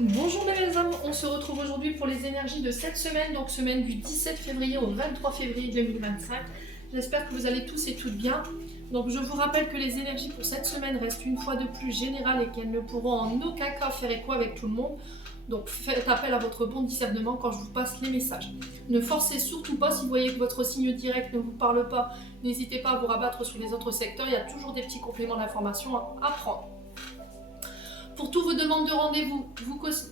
Bonjour les hommes, on se retrouve aujourd'hui pour les énergies de cette semaine, donc semaine du 17 février au 23 février 2025. J'espère que vous allez tous et toutes bien. Donc je vous rappelle que les énergies pour cette semaine restent une fois de plus générales et qu'elles ne pourront en aucun cas faire écho avec tout le monde. Donc faites appel à votre bon discernement quand je vous passe les messages. Ne forcez surtout pas, si vous voyez que votre signe direct ne vous parle pas, n'hésitez pas à vous rabattre sur les autres secteurs, il y a toujours des petits compléments d'information à prendre. Pour toutes vos demandes de rendez-vous,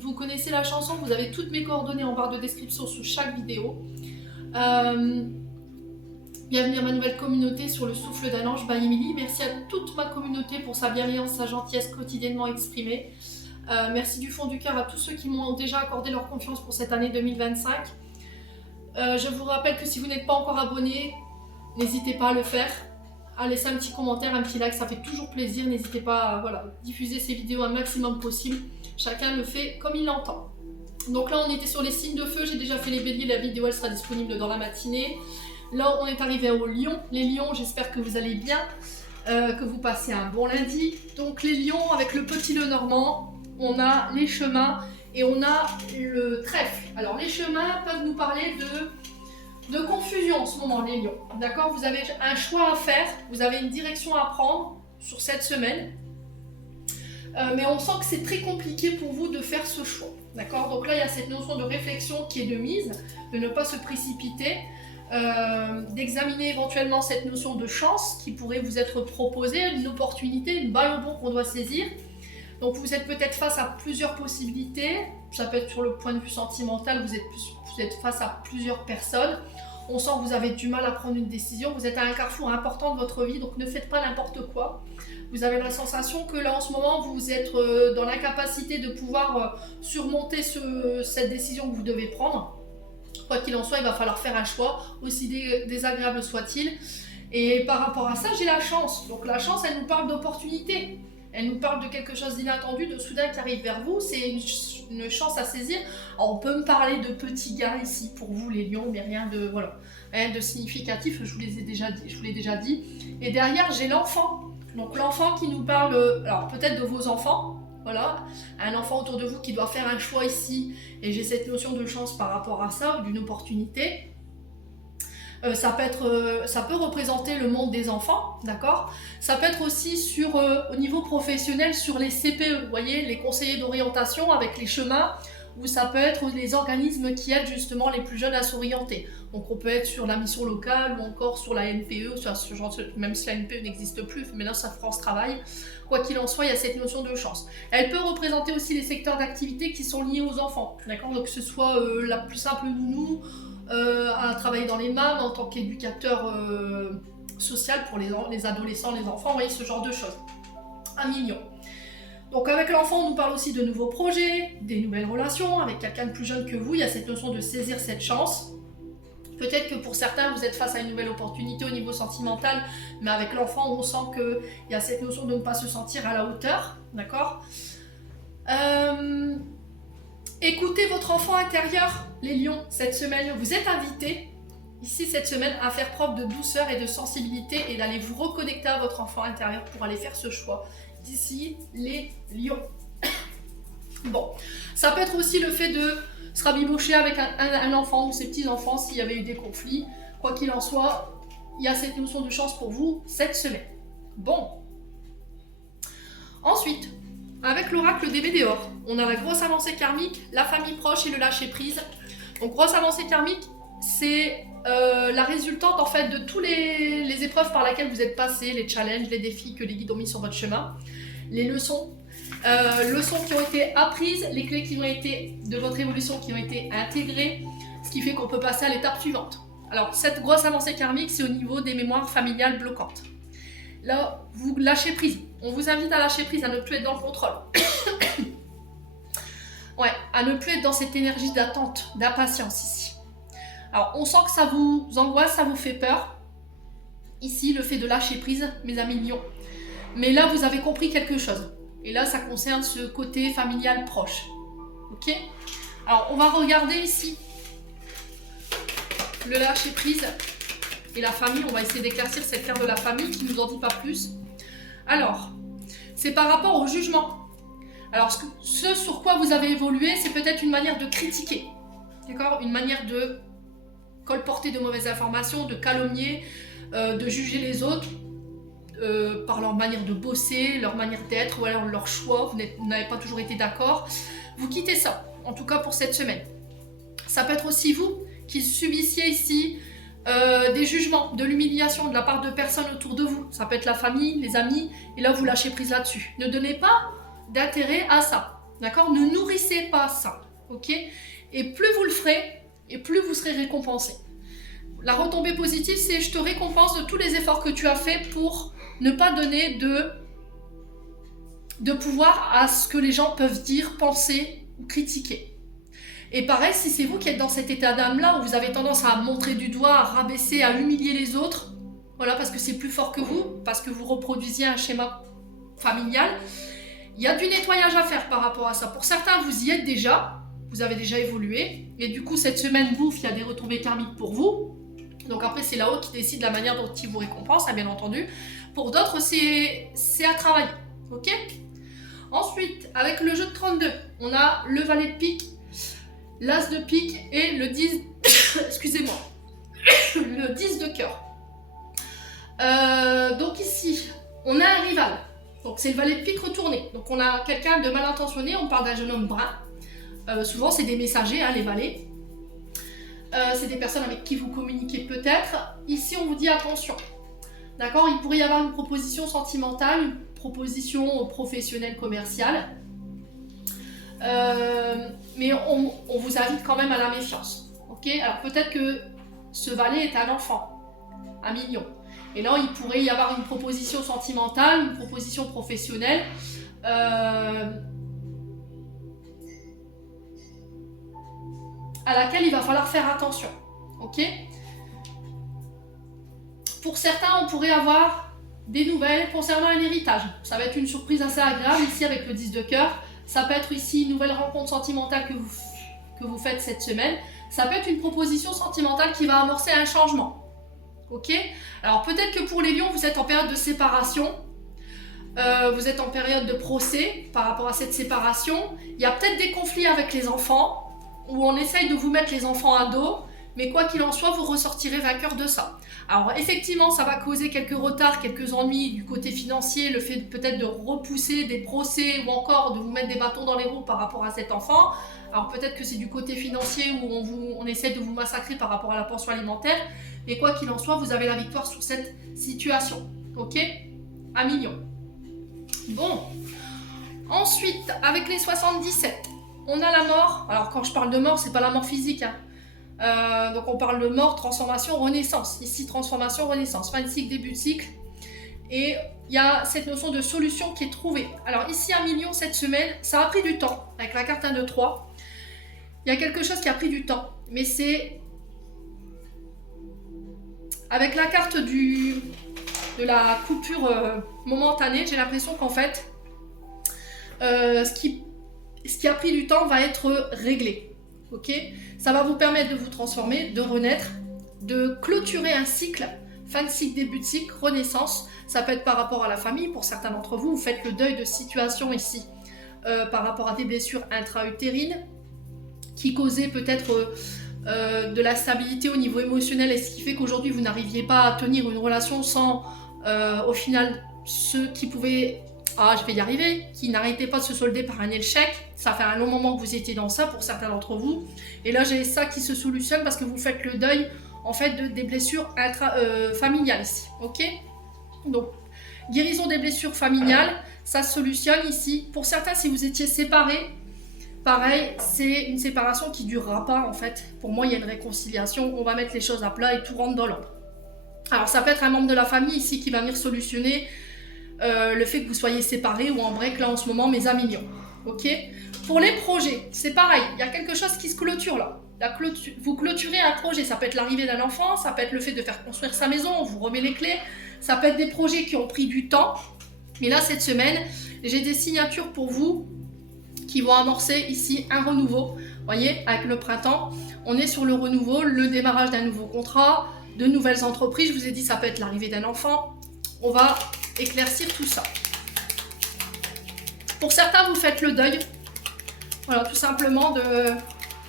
vous connaissez la chanson, vous avez toutes mes coordonnées en barre de description sous chaque vidéo. Bienvenue à ma nouvelle communauté sur le souffle d'un ange by Emily. Merci à toute ma communauté pour sa bienveillance, sa gentillesse quotidiennement exprimée. Merci du fond du cœur à tous ceux qui m'ont déjà accordé leur confiance pour cette année 2025. Je vous rappelle que si vous n'êtes pas encore abonné, n'hésitez pas à le faire. À laisser un petit commentaire, un petit like, ça fait toujours plaisir. N'hésitez pas à diffuser ces vidéos un maximum possible. Chacun le fait comme il l'entend. Donc là, on était sur les signes de feu. J'ai déjà fait les béliers. La vidéo, elle sera disponible dans la matinée. Là, on est arrivé aux lions. Les lions, j'espère que vous allez bien, que vous passez un bon lundi. Donc les lions, avec le petit le normand, on a les chemins et on a le trèfle. Alors les chemins peuvent nous parler de confusion en ce moment, les lions. D'accord? Vous avez un choix à faire, vous avez une direction à prendre sur cette semaine. Mais on sent que c'est très compliqué pour vous de faire ce choix. D'accord? Donc là, il y a cette notion de réflexion qui est de mise, de ne pas se précipiter, d'examiner éventuellement cette notion de chance qui pourrait vous être proposée, une opportunité, une balle au bon qu'on doit saisir. Donc vous êtes peut-être face à plusieurs possibilités. Ça peut être sur le point de vue sentimental, vous êtes face à plusieurs personnes. On sent que vous avez du mal à prendre une décision. Vous êtes à un carrefour important de votre vie, donc ne faites pas n'importe quoi. Vous avez la sensation que là en ce moment, vous êtes dans l'incapacité de pouvoir surmonter cette décision que vous devez prendre. Quoi qu'il en soit, il va falloir faire un choix, aussi désagréable soit-il. Et par rapport à ça, j'ai la chance. Donc la chance, elle nous parle d'opportunité. Elle nous parle de quelque chose d'inattendu, de soudain qui arrive vers vous. C'est une chance à saisir. Alors, on peut me parler de petits gars ici pour vous, les lions, mais rien de significatif. Je vous l'ai déjà dit. Et derrière, j'ai l'enfant. Donc l'enfant qui nous parle, alors peut-être de vos enfants. Voilà, un enfant autour de vous qui doit faire un choix ici. Et j'ai cette notion de chance par rapport à ça, ou d'une opportunité. Ça peut représenter le monde des enfants, d'accord? Ça peut être aussi au niveau professionnel sur les CPE, vous voyez, les conseillers d'orientation avec les chemins, ou ça peut être les organismes qui aident justement les plus jeunes à s'orienter. Donc on peut être sur la mission locale ou encore sur la NPE, même si la NPE n'existe plus, mais là ça France Travail. Quoi qu'il en soit, il y a cette notion de chance. Elle peut représenter aussi les secteurs d'activité qui sont liés aux enfants, d'accord? Donc que ce soit la plus simple nounou, à travailler dans les MAM en tant qu'éducateur social pour les adolescents, les enfants, vous voyez, ce genre de choses. 1 million. Donc avec l'enfant, on nous parle aussi de nouveaux projets, des nouvelles relations, avec quelqu'un de plus jeune que vous, il y a cette notion de saisir cette chance. Peut-être que pour certains, vous êtes face à une nouvelle opportunité au niveau sentimental, mais avec l'enfant, on sent qu'il y a cette notion de ne pas se sentir à la hauteur, d'accord? Écoutez votre enfant intérieur, les lions, cette semaine. Vous êtes invités, ici cette semaine, à faire preuve de douceur et de sensibilité et d'aller vous reconnecter à votre enfant intérieur pour aller faire ce choix. D'ici, les lions. Bon, ça peut être aussi le fait de se rabibocher avec un enfant ou ses petits-enfants s'il y avait eu des conflits. Quoi qu'il en soit, il y a cette notion de chance pour vous cette semaine. Bon. Ensuite, avec l'oracle des Médéors, on a la grosse avancée karmique, la famille proche et le lâcher prise. Donc grosse avancée karmique, c'est la résultante en fait de toutes les épreuves par lesquelles vous êtes passé, les challenges, les défis que les guides ont mis sur votre chemin, les leçons qui ont été apprises, les clés qui ont été de votre évolution qui ont été intégrées, ce qui fait qu'on peut passer à l'étape suivante. Alors cette grosse avancée karmique, c'est au niveau des mémoires familiales bloquantes. Là, vous lâchez prise. On vous invite à lâcher prise, à ne plus être dans le contrôle. Ouais, à ne plus être dans cette énergie d'attente, d'impatience ici. Alors, on sent que ça vous angoisse, ça vous fait peur. Ici, le fait de lâcher prise, mes amis lions. Mais là, vous avez compris quelque chose. Et là, ça concerne ce côté familial proche. Ok? Alors, on va regarder ici le lâcher prise et la famille. On va essayer d'éclaircir cette carte de la famille qui ne nous en dit pas plus. Alors, c'est par rapport au jugement. Alors, ce sur quoi vous avez évolué, c'est peut-être une manière de critiquer, d'accord? Une manière de colporter de mauvaises informations, de calomnier, de juger les autres par leur manière de bosser, leur manière d'être, ou alors leur choix, vous n'avez pas toujours été d'accord. Vous quittez ça, en tout cas pour cette semaine. Ça peut être aussi vous qui subissiez ici des jugements, de l'humiliation de la part de personnes autour de vous. Ça peut être la famille, les amis, et là vous lâchez prise là-dessus. Ne donnez pas d'intérêt à ça, d'accord? Ne nourrissez pas ça, ok? Et plus vous le ferez, et plus vous serez récompensé. La retombée positive, c'est je te récompense de tous les efforts que tu as fait pour ne pas donner de pouvoir à ce que les gens peuvent dire, penser ou critiquer. Et pareil, si c'est vous qui êtes dans cet état d'âme-là, où vous avez tendance à montrer du doigt, à rabaisser, à humilier les autres, voilà, parce que c'est plus fort que vous, parce que vous reproduisiez un schéma familial, il y a du nettoyage à faire par rapport à ça. Pour certains, vous y êtes déjà, vous avez déjà évolué, et du coup, cette semaine bouffe, il y a des retombées karmiques pour vous. Donc après, c'est là-haut qui décide la manière dont il vous récompense, hein, bien entendu. Pour d'autres, c'est à travailler, ok? Ensuite, avec le jeu de 32, on a le valet de pique, l'as de pique et le 10, excusez-moi, le 10 de cœur. Donc ici, on a un rival. Donc c'est le valet de pique retourné. Donc on a quelqu'un de mal intentionné, on parle d'un jeune homme brun. Souvent c'est des messagers, hein, les valets. C'est des personnes avec qui vous communiquez peut-être. Ici on vous dit attention. D'accord, il pourrait y avoir une proposition sentimentale, une proposition professionnelle, commerciale. Mais on vous invite quand même à la méfiance. Ok, alors peut-être que ce valet est un enfant, un mignon. Et là, il pourrait y avoir une proposition sentimentale, une proposition professionnelle. À laquelle il va falloir faire attention. Ok ? Pour certains, on pourrait avoir des nouvelles concernant un héritage. Ça va être une surprise assez agréable ici avec le 10 de cœur. Ça peut être ici une nouvelle rencontre sentimentale que vous faites cette semaine. Ça peut être une proposition sentimentale qui va amorcer un changement. Ok ? Alors peut-être que pour les lions, vous êtes en période de séparation. Vous êtes en période de procès par rapport à cette séparation. Il y a peut-être des conflits avec les enfants où on essaye de vous mettre les enfants à dos. Mais quoi qu'il en soit, vous ressortirez vainqueur de ça. Alors effectivement, ça va causer quelques retards, quelques ennuis du côté financier, le fait peut-être de repousser des procès ou encore de vous mettre des bâtons dans les roues par rapport à cet enfant. Alors peut-être que c'est du côté financier où on essaie de vous massacrer par rapport à la pension alimentaire. Mais quoi qu'il en soit, vous avez la victoire sur cette situation. Ok ? Un million. Bon. Ensuite, avec les 77, on a la mort. Alors quand je parle de mort, c'est pas la mort physique, hein. Donc on parle de mort, transformation, renaissance. Ici, transformation, renaissance. Fin de cycle, début de cycle. Et il y a cette notion de solution qui est trouvée. Alors ici, 1 million cette semaine, ça a pris du temps. Avec la carte 1, 2, 3. Il y a quelque chose qui a pris du temps. Mais c'est... Avec la carte de la coupure momentanée, j'ai l'impression qu'en fait, ce qui a pris du temps va être réglé. Ok, ça va vous permettre de vous transformer, de renaître, de clôturer un cycle, fin de cycle, début de cycle, renaissance. Ça peut être par rapport à la famille, pour certains d'entre vous, vous faites le deuil de situation ici, par rapport à des blessures intra-utérines, qui causaient peut-être de la stabilité au niveau émotionnel, et ce qui fait qu'aujourd'hui vous n'arriviez pas à tenir une relation sans, au final, ceux qui pouvaient... Ah, je vais y arriver, qui n'arrêtait pas de se solder par un échec. Ça fait un long moment que vous étiez dans ça pour certains d'entre vous. Et là, j'ai ça qui se solutionne parce que vous faites le deuil en fait des blessures familiales ici. Ok ? Donc, guérison des blessures familiales, ça se solutionne ici. Pour certains, si vous étiez séparés, pareil, c'est une séparation qui ne durera pas en fait. Pour moi, il y a une réconciliation. On va mettre les choses à plat et tout rentre dans l'ordre. Alors, ça peut être un membre de la famille ici qui va venir solutionner le fait que vous soyez séparés ou en break là en ce moment, mais à millions. Ok ? Pour les projets, c'est pareil, il y a quelque chose qui se clôture là. Vous clôturez un projet, ça peut être l'arrivée d'un enfant, ça peut être le fait de faire construire sa maison, on vous remet les clés, ça peut être des projets qui ont pris du temps. Mais là, cette semaine, j'ai des signatures pour vous qui vont amorcer ici un renouveau. Vous voyez, avec le printemps, on est sur le renouveau, le démarrage d'un nouveau contrat, de nouvelles entreprises. Je vous ai dit, ça peut être l'arrivée d'un enfant. On va éclaircir tout ça. Pour certains, vous faites le deuil. Voilà, tout simplement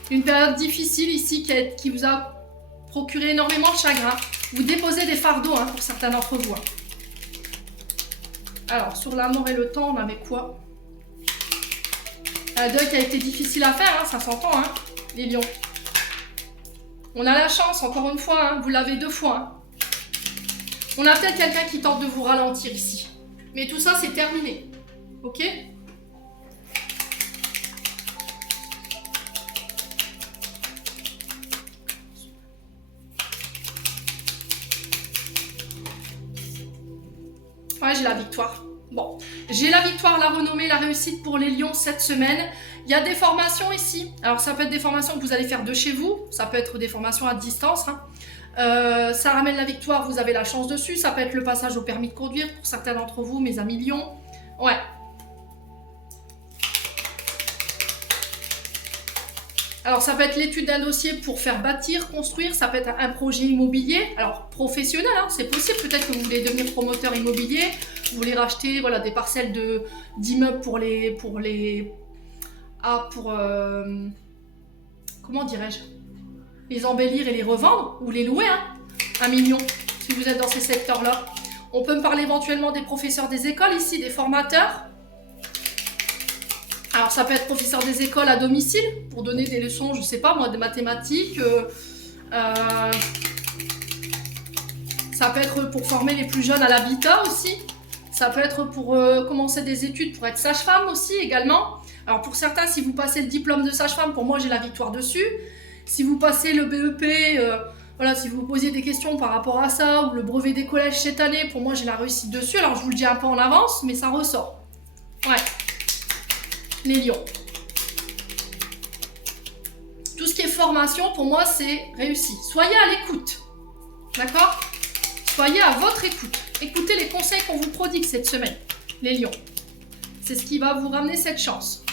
d'une période difficile ici qui vous a procuré énormément de chagrin. Vous déposez des fardeaux hein, pour certains d'entre vous. Hein. Alors, sur la mort et le temps, on avait quoi? Un deuil qui a été difficile à faire, hein, ça s'entend, hein, les lions. On a la chance, encore une fois, hein, vous l'avez 2 fois. Hein. On a peut-être quelqu'un qui tente de vous ralentir ici. Mais tout ça, c'est terminé. Ok? Ouais, j'ai la victoire. Bon, j'ai la victoire, la renommée, la réussite pour les lions cette semaine. Il y a des formations ici. Alors, ça peut être des formations que vous allez faire de chez vous. Ça peut être des formations à distance. Hein. Ça ramène la victoire, vous avez la chance dessus. Ça peut être le passage au permis de conduire pour certains d'entre vous, mes amis lions. Ouais. Alors, ça peut être l'étude d'un dossier pour faire bâtir, construire. Ça peut être un projet immobilier. Alors, professionnel, hein, c'est possible. Peut-être que vous voulez devenir promoteur immobilier. Vous voulez racheter voilà, des parcelles d'immeubles comment dirais-je, les embellir et les revendre ou les louer, hein, 1 million, si vous êtes dans ces secteurs-là. On peut me parler éventuellement des professeurs des écoles ici, des formateurs. Alors ça peut être professeur des écoles à domicile pour donner des leçons, je sais pas moi, de mathématiques. Ça peut être pour former les plus jeunes à l'habitat aussi. Ça peut être pour commencer des études pour être sage-femme aussi également. Alors pour certains, si vous passez le diplôme de sage-femme, pour moi j'ai la victoire dessus. Si vous passez le BEP, voilà, si vous posiez des questions par rapport à ça, ou le brevet des collèges cette année, pour moi j'ai la réussite dessus. Alors je vous le dis un peu en avance, mais ça ressort. Ouais. Les lions. Tout ce qui est formation, pour moi c'est réussi. Soyez à l'écoute. D'accord ? Soyez à votre écoute. Écoutez les conseils qu'on vous prodigue cette semaine, les lions. C'est ce qui va vous ramener cette chance.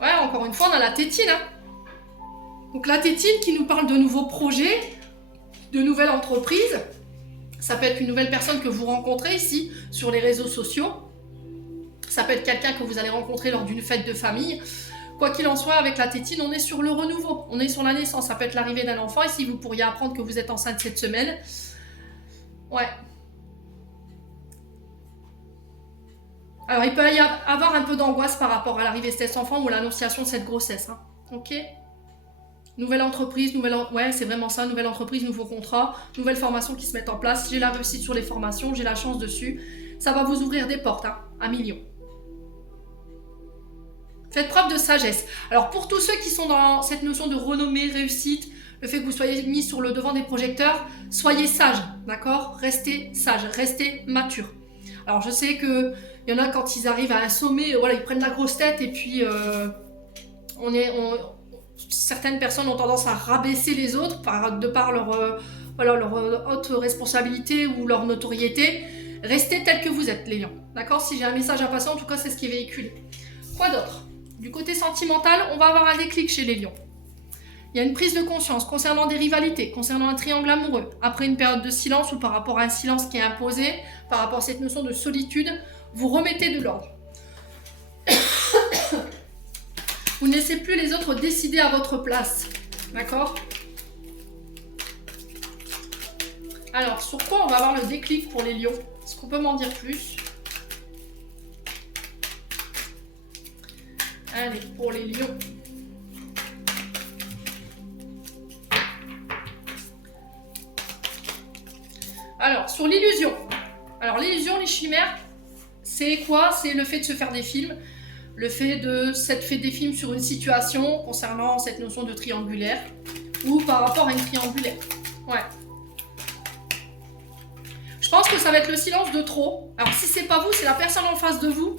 Ouais, encore une fois, on a la tétine. Hein. Donc la tétine qui nous parle de nouveaux projets, de nouvelles entreprises. Ça peut être une nouvelle personne que vous rencontrez ici sur les réseaux sociaux. Ça peut être quelqu'un que vous allez rencontrer lors d'une fête de famille. Quoi qu'il en soit, avec la tétine, on est sur le renouveau. On est sur la naissance. Ça peut être l'arrivée d'un enfant. Ici, vous pourriez apprendre que vous êtes enceinte cette semaine. Ouais. Alors, il peut y avoir un peu d'angoisse par rapport à l'arrivée de cet enfant ou à l'annonciation de cette grossesse. Hein. Ok ? Nouvelle entreprise, ouais, c'est vraiment ça. Nouvelle entreprise, nouveau contrat, nouvelles formations qui se mettent en place. J'ai la réussite sur les formations, j'ai la chance dessus. Ça va vous ouvrir des portes, hein, 1 million. Faites preuve de sagesse. Alors, pour tous ceux qui sont dans cette notion de renommée, réussite, le fait que vous soyez mis sur le devant des projecteurs, soyez sage, d'accord ? Restez sage, restez mature. Alors, je sais qu'il y en a quand ils arrivent à un sommet, voilà, ils prennent la grosse tête et puis certaines personnes ont tendance à rabaisser les autres de par leur haute responsabilité ou leur notoriété. Restez tel que vous êtes, les lions. D'accord ? Si j'ai un message à passer, en tout cas, c'est ce qui est véhiculé. Quoi d'autre ? Du côté sentimental, on va avoir un déclic chez les lions. Il y a une prise de conscience concernant des rivalités, concernant un triangle amoureux. Après une période de silence ou par rapport à un silence qui est imposé, par rapport à cette notion de solitude, vous remettez de l'ordre. Vous ne laissez plus les autres décider à votre place. D'accord ? Alors, sur quoi on va avoir le déclic pour les lions ? Est-ce qu'on peut m'en dire plus ? Allez, pour les lions. Alors, sur l'illusion. Alors, l'illusion, les chimères, c'est quoi ? C'est le fait de se faire des films. Le fait de s'être fait des films sur une situation concernant cette notion de triangulaire ou par rapport à une triangulaire. Ouais. Je pense que ça va être le silence de trop. Alors, si c'est pas vous, c'est la personne en face de vous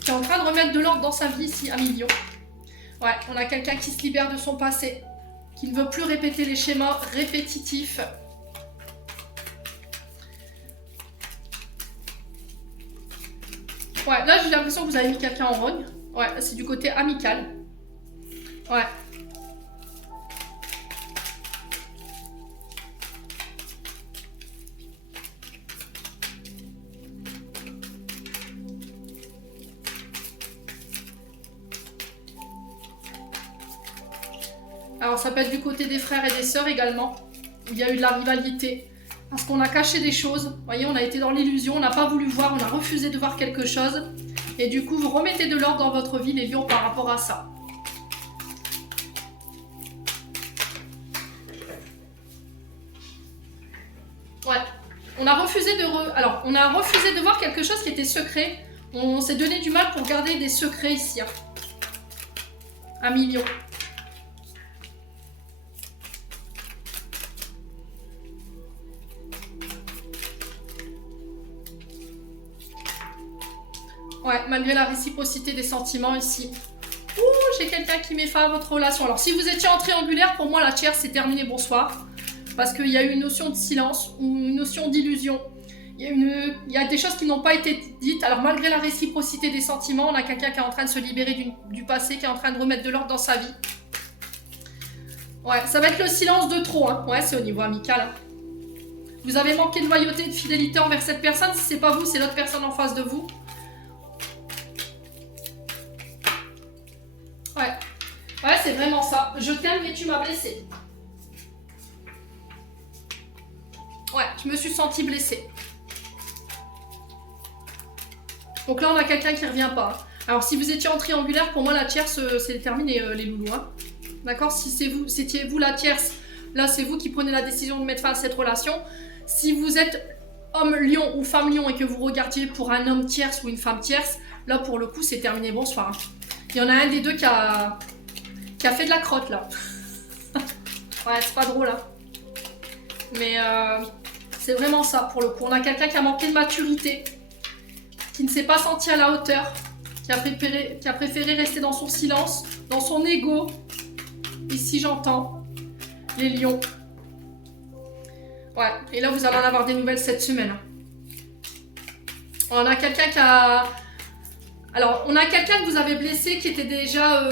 qui est en train de remettre de l'ordre dans sa vie ici, 1 million. Ouais, on a quelqu'un qui se libère de son passé, qui ne veut plus répéter les schémas répétitifs. Ouais, là j'ai l'impression que vous avez mis quelqu'un en rogne. Ouais, c'est du côté amical. Ouais. Alors ça peut être du côté des frères et des sœurs également. Il y a eu de la rivalité. Parce qu'on a caché des choses. Vous voyez, on a été dans l'illusion, on n'a pas voulu voir, on a refusé de voir quelque chose. Et du coup, vous remettez de l'ordre dans votre vie, les lions, par rapport à ça. Ouais. On a refusé de voir quelque chose qui était secret. On s'est donné du mal pour garder des secrets ici. Hein. 1 million. Ouais, malgré la réciprocité des sentiments ici. Ouh, j'ai quelqu'un qui met fin à votre relation. Alors, si vous étiez en triangulaire, pour moi, la tierce, c'est terminé, bonsoir. Parce qu'il y a eu une notion de silence ou une notion d'illusion. Il y a des choses qui n'ont pas été dites. Alors, malgré la réciprocité des sentiments, on a quelqu'un qui est en train de se libérer du passé, qui est en train de remettre de l'ordre dans sa vie. Ouais, ça va être le silence de trop. Hein. Ouais, c'est au niveau amical. Hein. Vous avez manqué de loyauté et de fidélité envers cette personne. Si c'est pas vous, c'est l'autre personne en face de vous. Ouais, c'est vraiment ça. Je t'aime, mais tu m'as blessée. Ouais, je me suis sentie blessée. Donc là, on a quelqu'un qui ne revient pas. Alors, si vous étiez en triangulaire, pour moi, la tierce, c'est terminé, les loulous. Hein. D'accord? Si c'était vous la tierce, là, c'est vous qui prenez la décision de mettre fin à cette relation. Si vous êtes homme lion ou femme lion et que vous regardiez pour un homme tierce ou une femme tierce, là, pour le coup, c'est terminé. Bonsoir. Hein. Il y en a un des deux qui a fait de la crotte, là. Ouais, c'est pas drôle, hein. Mais c'est vraiment ça, pour le coup. On a quelqu'un qui a manqué de maturité, qui ne s'est pas senti à la hauteur, qui a préféré rester dans son silence, dans son ego. Ici, j'entends les lions. Ouais, et là, vous allez en avoir des nouvelles cette semaine. Hein. On a quelqu'un qui a... Alors, on a quelqu'un que vous avez blessé qui était déjà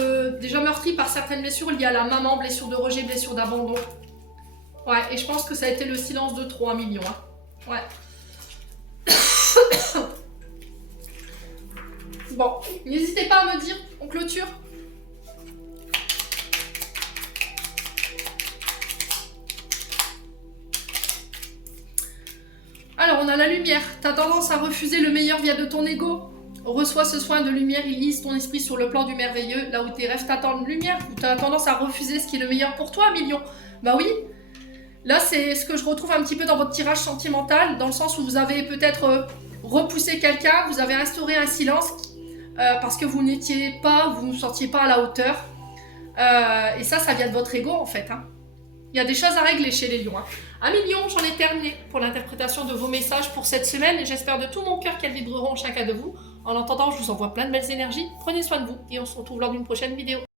meurtri par certaines blessures liées à la maman, blessure de rejet, blessure d'abandon. Ouais, et je pense que ça a été le silence de trop, 1 million. Hein. Ouais. Bon, n'hésitez pas à me dire, on clôture. Alors, on a la lumière. T'as tendance à refuser le meilleur via de ton ego. Reçois ce soin de lumière, il lise ton esprit sur le plan du merveilleux, là où tes rêves t'attendent lumière, ou tu as tendance à refuser ce qui est le meilleur pour toi, 1 million. Bah oui, là c'est ce que je retrouve un petit peu dans votre tirage sentimental, dans le sens où vous avez peut-être repoussé quelqu'un, vous avez instauré un silence, parce que vous n'étiez pas, vous ne sentiez pas à la hauteur, et ça vient de votre ego en fait. Hein. Il y a des choses à régler chez les lions. Hein. 1 million, j'en ai terminé pour l'interprétation de vos messages pour cette semaine, et j'espère de tout mon cœur qu'elles vibreront chacun de vous. En attendant, je vous envoie plein de belles énergies, prenez soin de vous et on se retrouve lors d'une prochaine vidéo.